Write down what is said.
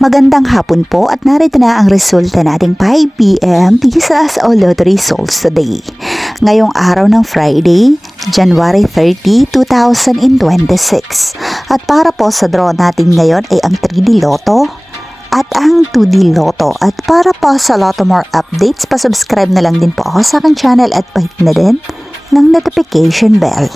Magandang hapon po at narito na ang resulta nating 5 p.m. Tisas o Lottery Results today. Ngayong araw ng Friday, January 30, 2026. At para po sa draw natin ngayon ay ang 3D Lotto at ang 2D Lotto. At para po sa Lotto More updates, pasubscribe na lang din po ako sa aking channel at pahit na din ng notification bell.